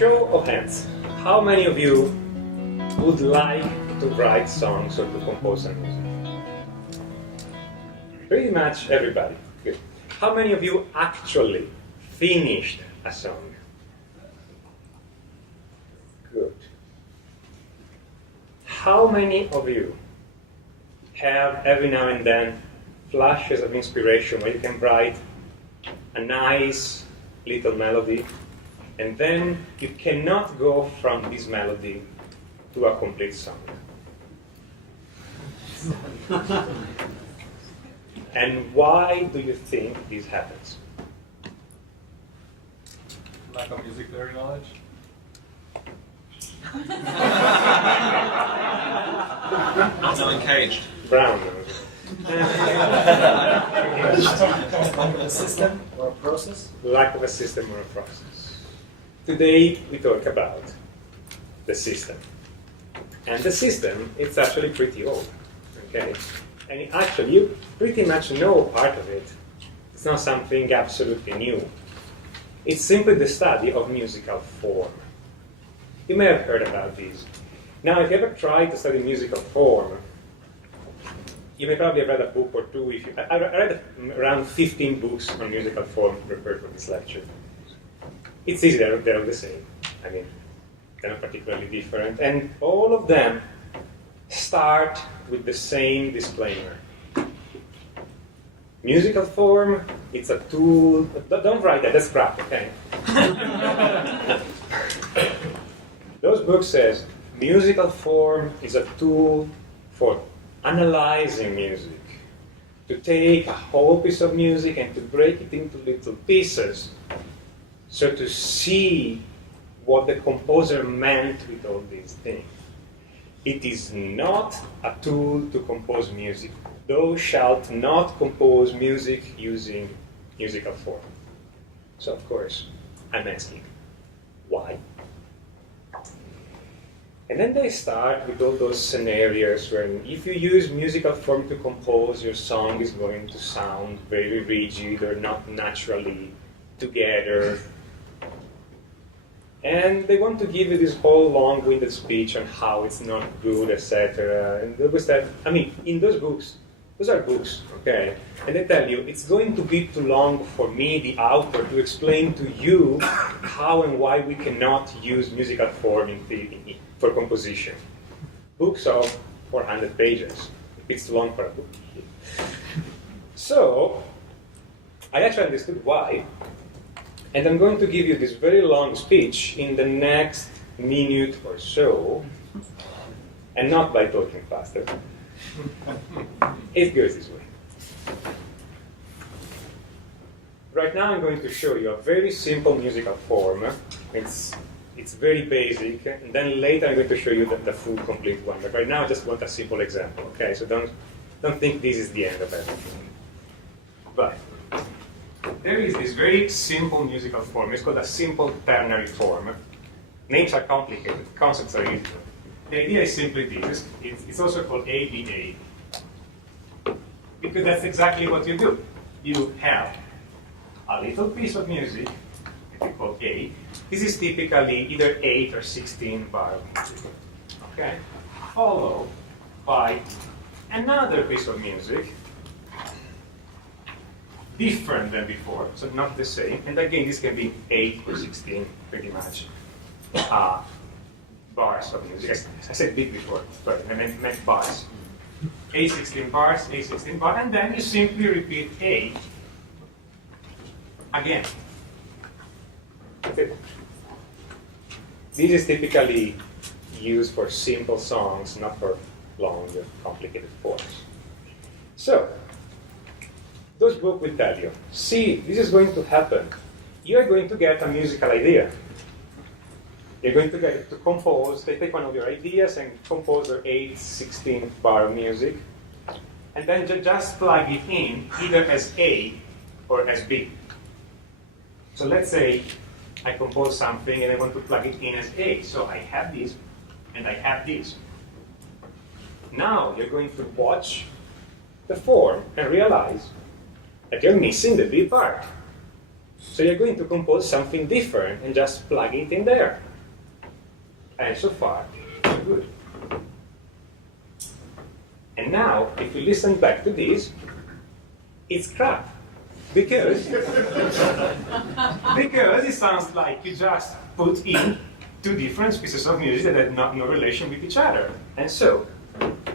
show of hands, how many of you would like to write songs or to compose some music? Pretty much everybody. Good. How many of you actually finished a song? Good. How many of you have every now and then flashes of inspiration where you can write a nice little melody and then you cannot go from this melody to a complete song? And why do you think this happens? Lack of music theory knowledge? Not engaged. Brown. Lack of a system or a process? Lack of a system or a process. Today we talk about the system. And the system, it's actually pretty old. Okay? And actually you pretty much know part of it. It's not something absolutely new. It's simply the study of musical form. You may have heard about these. Now, if you ever tried to study musical form, you may probably have read a book or two. I read around 15 books on musical form prepared for this lecture. It's easy, they're all the same. I mean, they're not particularly different. And all of them start with the same disclaimer. Musical form, it's a tool. Don't write that, that's crap, okay? Those books says, musical form is a tool for analyzing music. To take a whole piece of music and to break it into little pieces, so to see what the composer meant with all these things. It is not a tool to compose music. Thou shalt not compose music using musical form. So of course, I'm asking, why? And then they start with all those scenarios where if you use musical form to compose, your song is going to sound very rigid or not naturally together. And they want to give you this whole long-winded speech on how it's not good, etc. And there was that, I mean, in those books, those are books, okay? And they tell you, it's going to be too long for me, the author, to explain to you how and why we cannot use musical form for composition. Books of 400 pages. It's too long for a book. So, I actually understood why. And I'm going to give you this very long speech in the next minute or so, and not by talking faster. It goes this way. Right now I'm going to show you a very simple musical form. It's very basic, and then later I'm going to show you the full complete one. But right now I just want a simple example, okay? So don't think this is the end of everything. But there is this very simple musical form. It's called a simple ternary form. Names are complicated, concepts are easy. The idea is simply this. It's also called ABA. Because that's exactly what you do. You have a little piece of music, that we call A. This is typically either 8 or 16 bar of music. Okay? Followed by another piece of music, different than before, so not the same. And again, this can be 8 or 16, pretty much, bars of music. I said bit before, sorry, I meant bars. A16 bars, A16 bars, and then you simply repeat A again. Okay. This is typically used for simple songs, not for long, complicated forms. So, those books will tell you, see, this is going to happen. You are going to get a musical idea. You're going to get to compose, they take one of your ideas and compose your 8, 16 bar of music, and then just plug it in either as A or as B. So let's say I compose something and I want to plug it in as A. So I have this and I have this. Now you're going to watch the form and realize that you're missing the B part. So you're going to compose something different and just plug it in there. And so far, so good. And now, if you listen back to this, it's crap. Because it sounds like you just put in two different pieces of music that have no relation with each other. And so,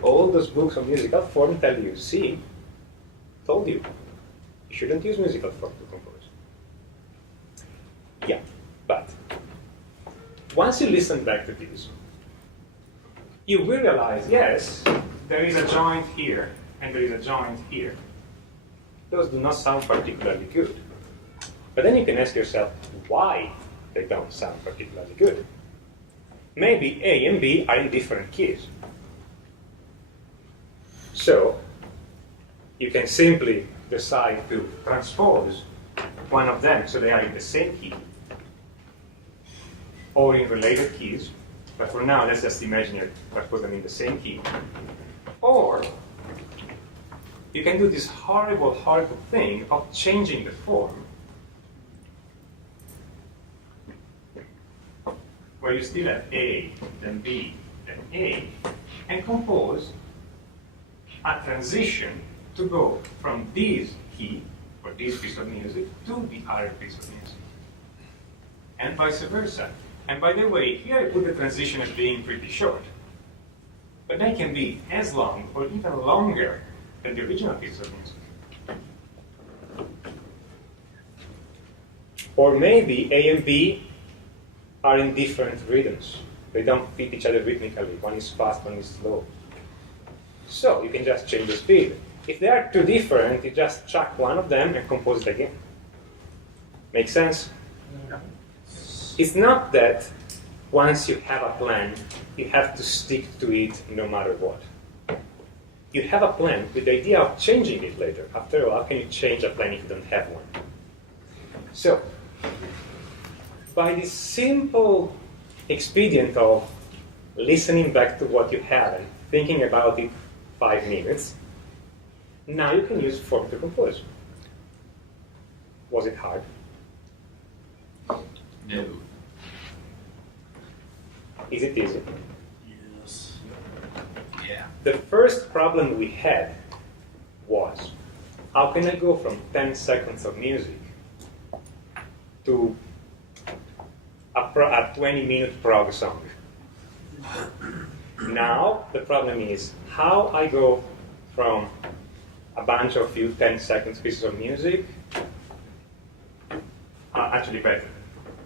all those books on musical form tell you, see, told you, you shouldn't use musical form to compose. Yeah, but once you listen back to this, you will realize, yes, there is a joint here, and there is a joint here. Those do not sound particularly good. But then you can ask yourself why they don't sound particularly good. Maybe A and B are in different keys. So you can simply decide to transpose one of them so they are in the same key or in related keys. But for now, let's just imagine it, put them in the same key. Or you can do this horrible, horrible thing of changing the form, where you still have A, then B, then A, and compose a transition to go from this key, or this piece of music, to the other piece of music. And vice versa. And by the way, here I put the transition as being pretty short. But they can be as long or even longer than the original piece of music. Or maybe A and B are in different rhythms. They don't fit each other rhythmically. One is fast, one is slow. So you can just change the speed. If they are too different, you just chuck one of them and compose it again. Make sense? Yeah. It's not that once you have a plan, you have to stick to it no matter what. You have a plan with the idea of changing it later. After all, how can you change a plan if you don't have one? So, by this simple expedient of listening back to what you have and thinking about it 5 minutes, now you can use form to compose. Was it hard? No. Is it easy? Yes. Yeah. The first problem we had was, how can I go from 10 seconds of music to a 20-minute prog song? Now, the problem is how I go from a bunch of few 10 seconds pieces of music, actually better.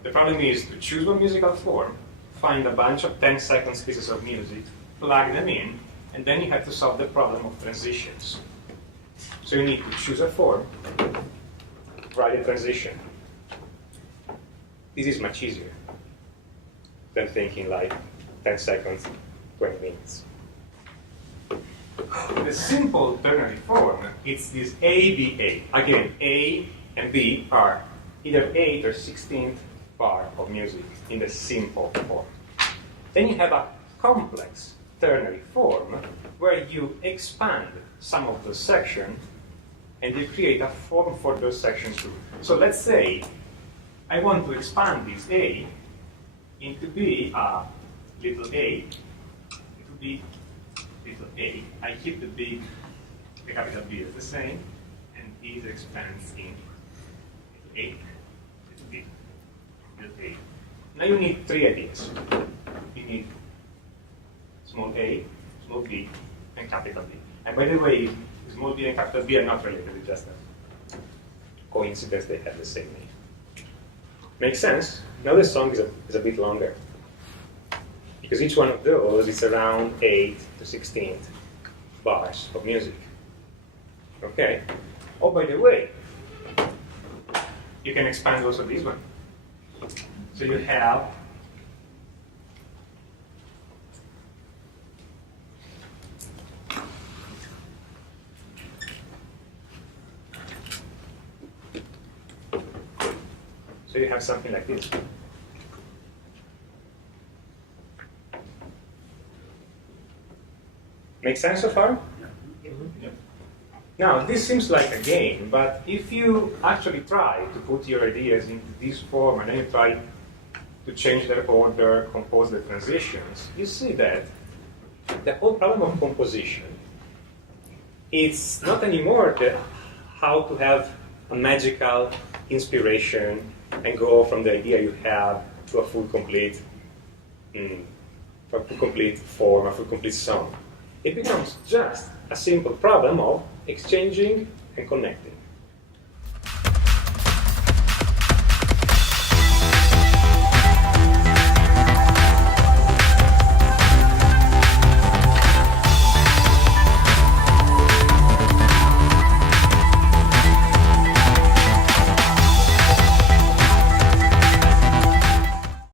The problem is to choose one musical form, find a bunch of 10 seconds pieces of music, plug them in, and then you have to solve the problem of transitions. So you need to choose a form, write a transition. This is much easier than thinking like 10 seconds, 20 minutes. The simple ternary form, it's this A-B-A. Again, A and B are either 8th or 16th bar of music in the simple form. Then you have a complex ternary form where you expand some of the section and you create a form for those sections too. So let's say I want to expand this A into B, little a, into B, little a. I keep the capital B as the same, and this expands in little a, little b, little a. Now you need 3 ideas. You need small a, small b, and capital B. And by the way, small b and capital B are not related, it's just a coincidence they have the same name. Makes sense? Now the song is a bit longer. Because each one of those is around 8 to 16 bars of music. Okay? Oh, by the way, you can expand also this one. So you have something like this. Make sense so far? Yeah. Now, this seems like a game, but if you actually try to put your ideas into this form and then you try to to change their order, compose the transitions, you see that the whole problem of composition, it's not anymore how to have a magical inspiration and go from the idea you have to a full complete form, a full complete song. It becomes just a simple problem of exchanging and connecting.